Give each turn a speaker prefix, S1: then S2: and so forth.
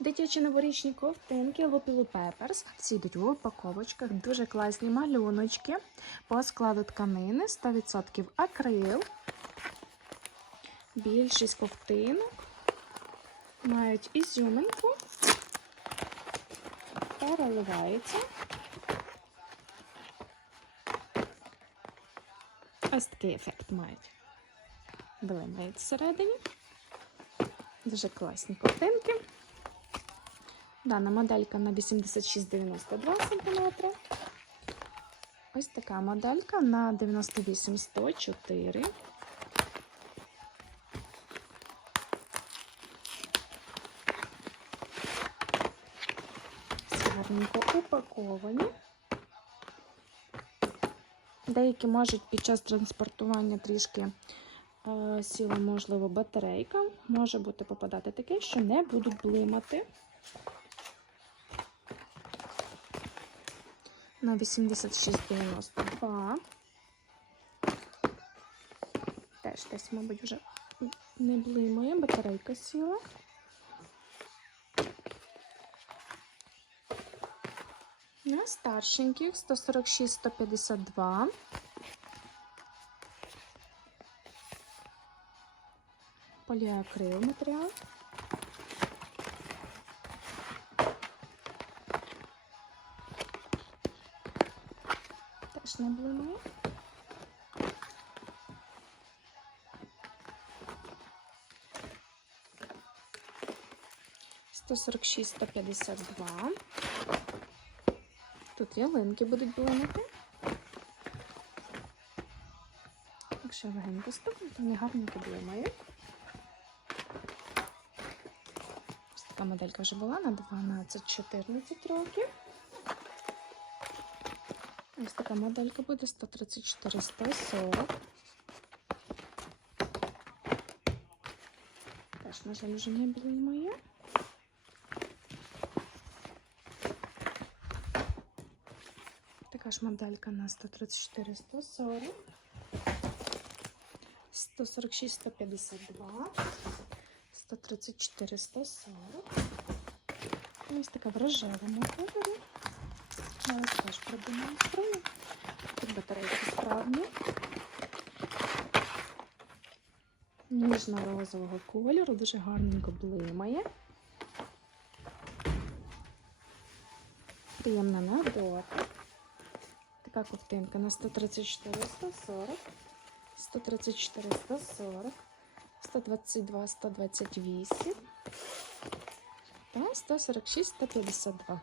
S1: Дитячі новорічні ковтинки Lupilу Peppers. Всі йдуть в упаковочках, дуже класні малюночки. По складу тканини 100% акрил. Більшість ковтинок мають ізюминку, переливається. Ось такий ефект мають. Блимають всередині. Дуже класні ковтинки. Дана моделька на 86,92 см. Ось така моделька на 98,104 Всі гарненько упаковані. Деякі можуть під час транспортування трішки е, сіла, можливо, батарейка. Може бути попадати таке, що не будуть блимати. На 86,92. Теж десь, мабуть, вже не блимає, батарейка сіла. На старшеньких 146-152. Поліакрил матеріал. Теж не блимає. Сто сорок шість, сто п'ятдесят два. Тут ялинки будуть блимати. Якщо легенько стукнути, то вони гарненько блимають. Ось така моделька вже була на 12-14 років. Ось така моделька буде 134-140. Теж, на жаль, вже не блимає. Така ж моделька на 134, 140, 146, 152, 134, 140. Ось така в рожевому кольорі. Ось теж продемонструю. Тут батарейки справні. Ніжно-розового кольору, дуже гарненько блимає. Приємна на дотик. Така ковтинка на 134, 140, 134, 140, 122, 128 та 146, 152.